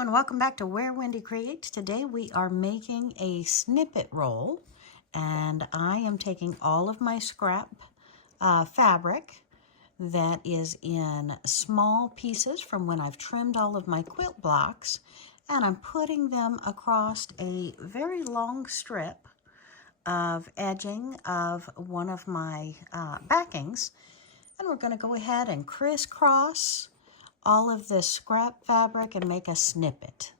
And welcome back to Where Wendy Creates. Today we are making a snippet roll, and I am taking all of my scrap fabric that is in small pieces from when I've trimmed all of my quilt blocks, and I'm putting them across a very long strip of edging of one of my backings, and we're going to go ahead and crisscross all of this scrap fabric and make a snippet.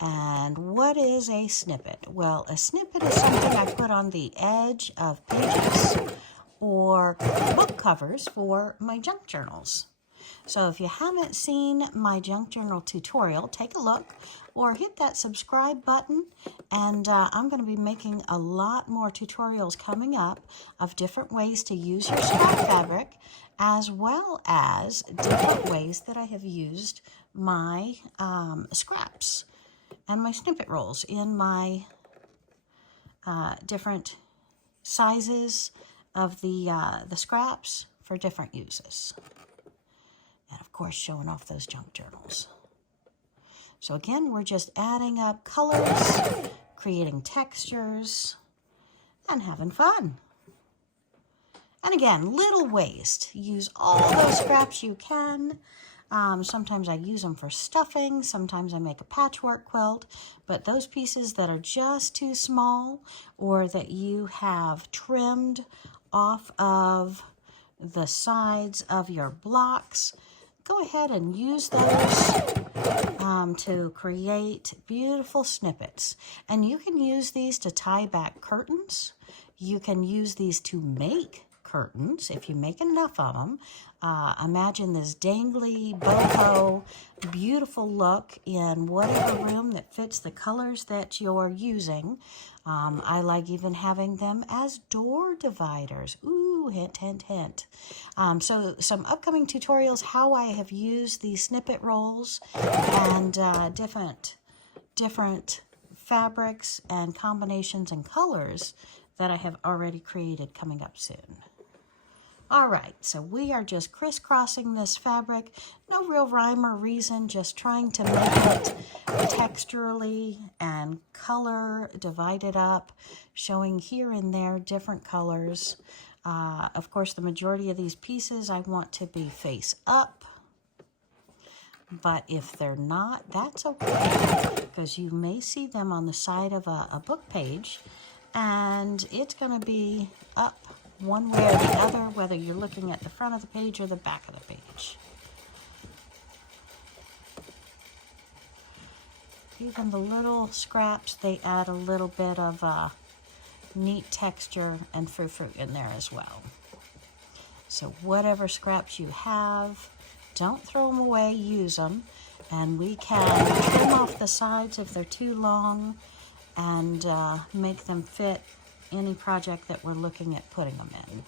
And what is a snippet? Well, a snippet is something I put on the edge of pages or book covers for my junk journals. So if you haven't seen my junk journal tutorial, take a look or hit that subscribe button, and I'm going to be making a lot more tutorials coming up of different ways to use your scrap fabric, as well as different ways that I have used my scraps and my snippet rolls in my different sizes of the scraps for different uses. And of course, showing off those junk journals. So again, we're just adding up colors, creating textures, and having fun. And again, little waste. Use all those scraps you can. Sometimes I use them for stuffing. Sometimes I make a patchwork quilt. But those pieces that are just too small or that you have trimmed off of the sides of your blocks, go ahead and use those to create beautiful snippets. And you can use these to tie back curtains. You can use these to make curtains if you make enough of them. Imagine this dangly boho, beautiful look in whatever room that fits the colors that you're using. I like even having them as door dividers. Ooh, hint, hint, hint. So some upcoming tutorials how I have used these snippet rolls and different fabrics and combinations and colors that I have already created coming up soon. All right, so we are just crisscrossing this fabric. No real rhyme or reason, just trying to make it texturally and color divided up, showing here and there different colors. Of course, the majority of these pieces I want to be face up, but if they're not, that's okay, because you may see them on the side of a book page, and it's going to be up one way or the other, whether you're looking at the front of the page or the back of the page. Even the little scraps, they add a little bit of neat texture and fruit in there as well. So whatever scraps you have, don't throw them away, use them. And we can trim off the sides if they're too long and make them fit any project that we're looking at putting them in.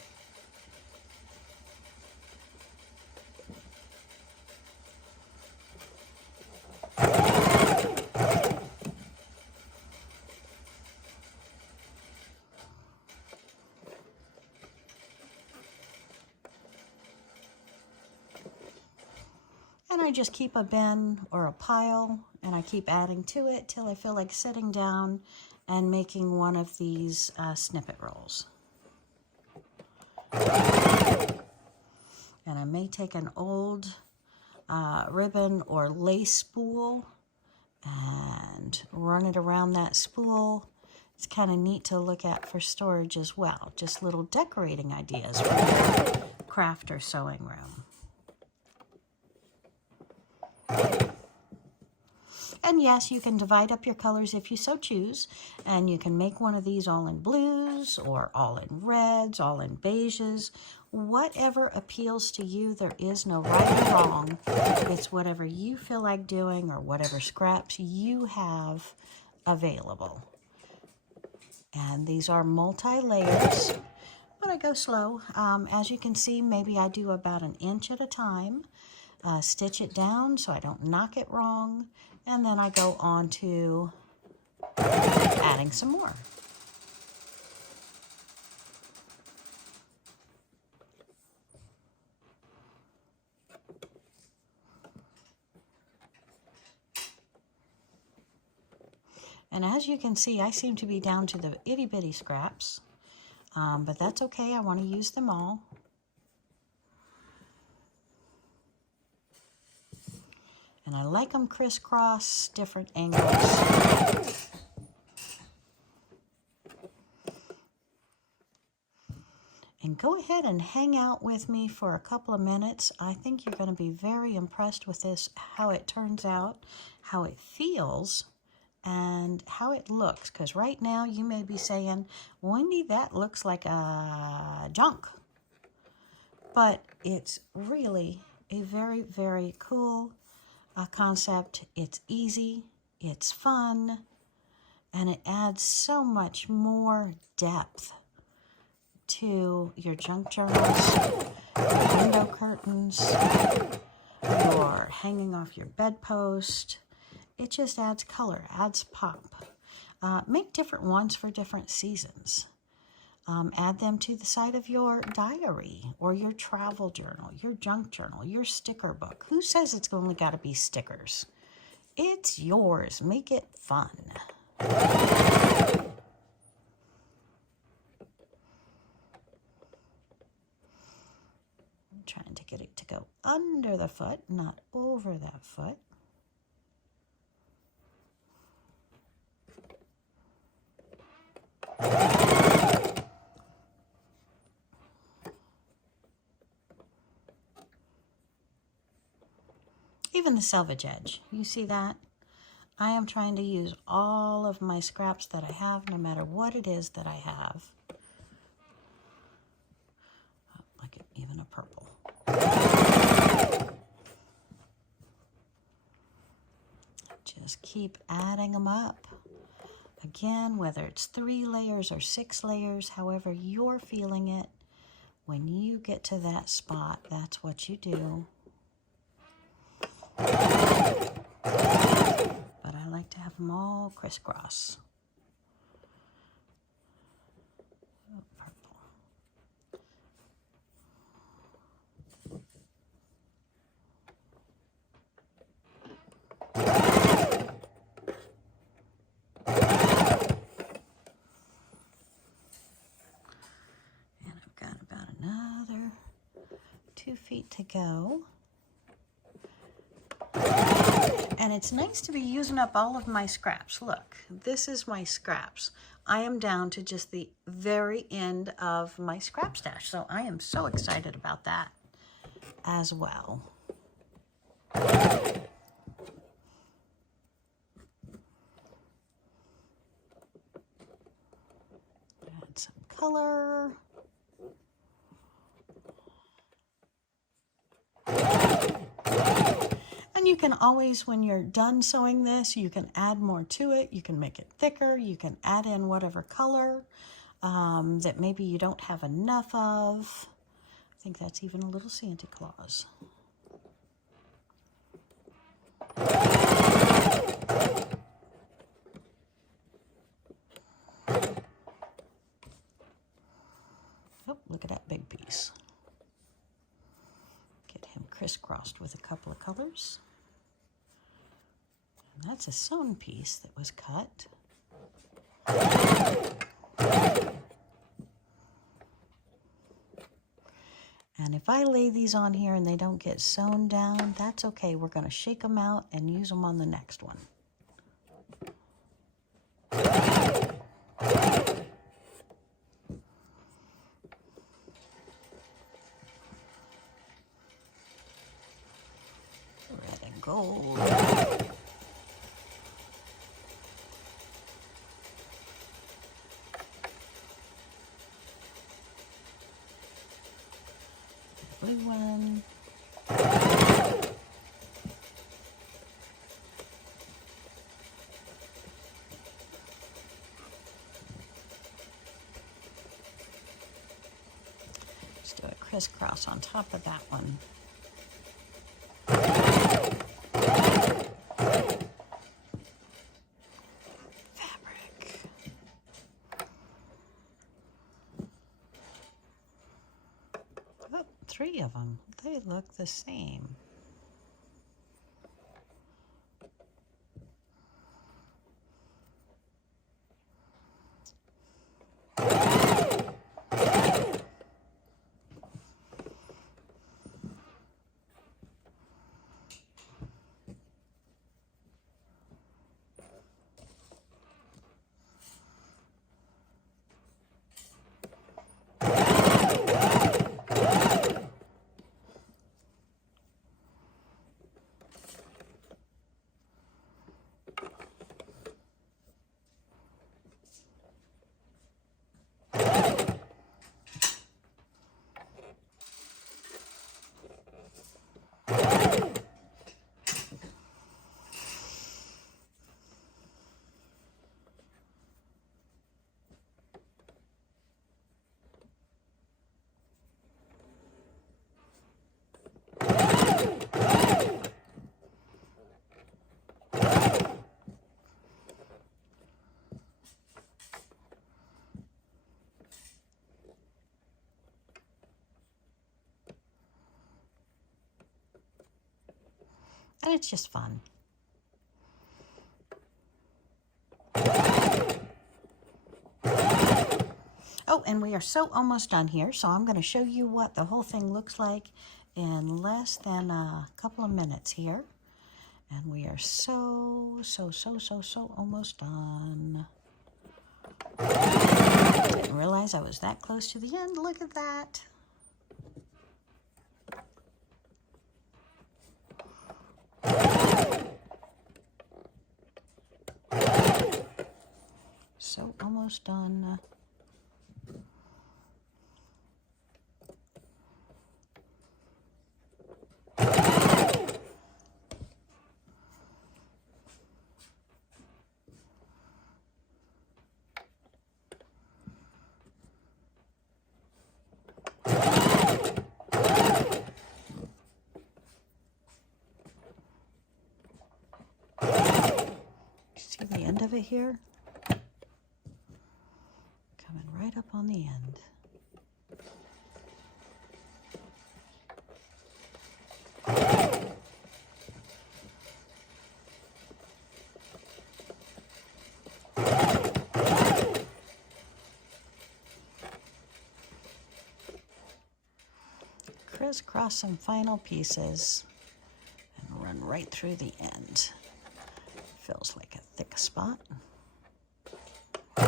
And I just keep a bin or a pile, and I keep adding to it till I feel like sitting down and making one of these snippet rolls. And I may take an old ribbon or lace spool and run it around that spool. It's kind of neat to look at for storage as well. Just little decorating ideas for your craft or sewing room. And yes, you can divide up your colors if you so choose, and you can make one of these all in blues or all in reds, all in beiges, whatever appeals to you. There is no right or wrong. It's whatever you feel like doing or whatever scraps you have available. And these are multi-layers, but I go slow. As you can see, maybe I do about an inch at a time. Stitch it down so I don't knock it wrong, and then I go on to adding some more. And as you can see, I seem to be down to the itty bitty scraps, but that's okay. I want to use them all. And I like them crisscross, different angles. And go ahead and hang out with me for a couple of minutes. I think you're going to be very impressed with this, how it turns out, how it feels, and how it looks. Because right now you may be saying, Wendy, that looks like a junk. But it's really a very, very cool concept. It's easy, it's fun, and it adds so much more depth to your junk journals, your window curtains, your hanging off your bedpost. It just adds color, adds pop. Make different ones for different seasons. Add them to the side of your diary or your travel journal, your junk journal, your sticker book. Who says it's only got to be stickers? It's yours. Make it fun. I'm trying to get it to go under the foot, not over that foot. Even the selvage edge, you see that? I am trying to use all of my scraps that I have, no matter what it is that I have. Oh, like even a purple. Just keep adding them up. Again, whether it's 3 layers or 6 layers, however you're feeling it, when you get to that spot, that's what you do. But I like to have them all crisscross. Oh, purple. And I've got about another 2 feet to go. And it's nice to be using up all of my scraps. Look, this is my scraps. I am down to just the very end of my scrap stash. So I am so excited about that as well. Add some color. And you can always, when you're done sewing this, you can add more to it. You can make it thicker. You can add in whatever color that maybe you don't have enough of. I think that's even a little Santa Claus. Oh, look at that big piece. Get him crisscrossed with a couple of colors. And that's a sewn piece that was cut. And if I lay these on here and they don't get sewn down, that's okay. We're going to shake them out and use them on the next one. Red and gold. Blue one. Just do a crisscross on top of that one. Fabric. Oh, 3 of them. They look the same. And it's just fun. Oh, and we are so almost done here, so I'm going to show you what the whole thing looks like in less than a couple of minutes here. And we are so almost done. Didn't realize I was that close to the end. Look at that. So almost done. See the end of it here? Coming right up on the end. Crisscross some final pieces and run right through the end. Feels like a thick spot. All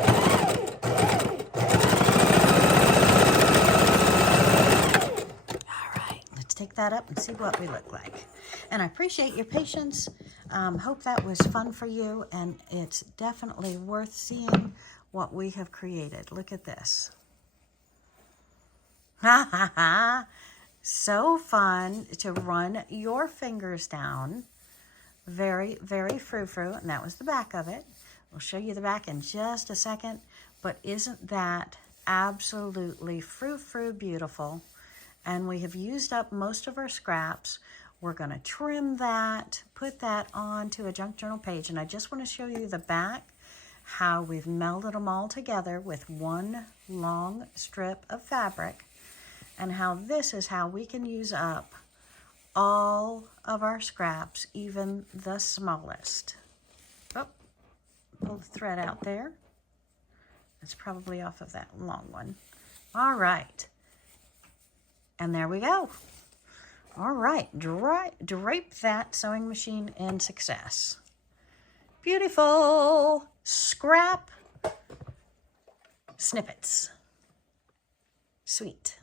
right, let's take that up and see what we look like. And I appreciate your patience. Hope that was fun for you, and it's definitely worth seeing what we have created. Look at this. Ha ha ha. So fun to run your fingers down. Very, very frou-frou, and that was the back of it. We'll show you the back in just a second, but isn't that absolutely frou-frou beautiful? And we have used up most of our scraps. We're going to trim that, put that onto a junk journal page, and I just want to show you the back, how we've melded them all together with one long strip of fabric, and how this is how we can use up all of our scraps, even the smallest. Oh, pull the thread out there. It's probably off of that long one. All right. And there we go. All right, drape that sewing machine in success. Beautiful scrap snippets. Sweet.